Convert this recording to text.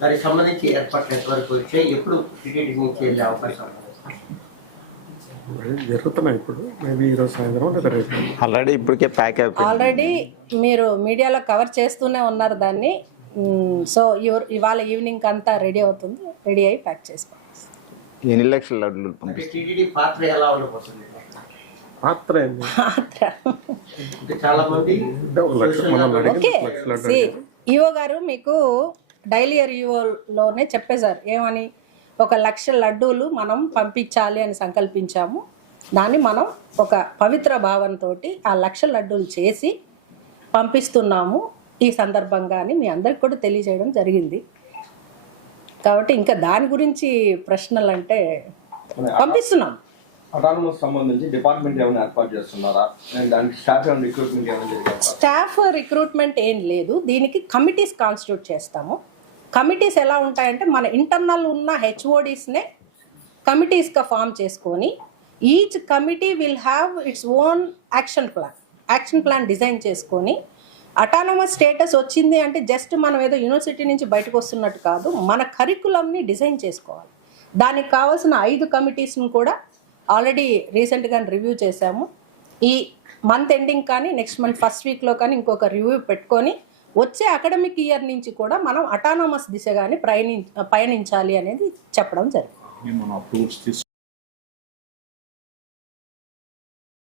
దానికి సంబంధించి ఏర్పాట్లు ఎంతవరకు వచ్చాయి, ఎప్పుడు టీటీడీ నుంచి వెళ్ళే అవకాశం జరుగుతున్నాయి? ఇప్పుడు మేబీ ఈరోజు సాయంత్రం ఆల్రెడీ ఇప్పటికే ప్యాక్ అయిపోయింది. ఆల్రెడీ మీరు మీడియాలో కవర్ చేస్తూనే ఉన్నారు దాన్ని. సో ఇవాళ ఈవినింగ్ అంతా రెడీ అవుతుంది, రెడీ అయ్యి ప్యాక్ చేసుకోవాలి. ఎన్ని లక్షల లడ్లు టీటీడీ పాత్ర ఎలా ఉండబోతుంది? పాత్ర చాలా మంది ఓకే. ఈవో గారు మీకు డైలీ రివ్యూలోనే చెప్పేశారు ఏమని, 1,00,000 లడ్డూలు మనం పంపించాలి అని సంకల్పించాము. దాన్ని మనం ఒక పవిత్ర భావంతో ఆ 1,00,000 లడ్డూలు చేసి పంపిస్తున్నాము ఈ సందర్భంగా అని మీ అందరికి కూడా తెలియజేయడం జరిగింది. కాబట్టి ఇంకా దాని గురించి ప్రశ్నలు అంటే పంపిస్తున్నాం. అటానమస్ సంబంధించి డిపార్ట్మెంట్ ఏమైనా ఏర్పాటు చేస్తున్నారా? దానికి స్టాఫ్ రిక్రూట్మెంట్ ఏం లేదు. దీనికి కమిటీస్ కాన్స్టిట్యూట్ చేస్తాము. కమిటీస్ ఎలా ఉంటాయంటే మన ఇంటర్నల్ ఉన్న హెచ్ఓడీస్నే కమిటీస్గా ఫామ్ చేసుకొని each committee will have its own action plan design చేసుకొని అటానమస్ స్టేటస్ వచ్చింది అంటే జస్ట్ మనం ఏదో యూనివర్సిటీ నుంచి బయటకు వస్తున్నట్టు కాదు, మన కరికులంని డిజైన్ చేసుకోవాలి. దానికి కావాల్సిన 5 కమిటీస్ని కూడా ఆల్రెడీ రీసెంట్గా రివ్యూ చేశాము. ఈ మంత్ ఎండింగ్ కానీ నెక్స్ట్ మంత్ ఫస్ట్ వీక్లో కానీ ఇంకొక రివ్యూ పెట్టుకొని వచ్చే అకాడమిక్ ఇయర్ నుంచి కూడా మనం అటానమస్ దిశగానే పయనించాలి అనేది చెప్పడం జరిగింది.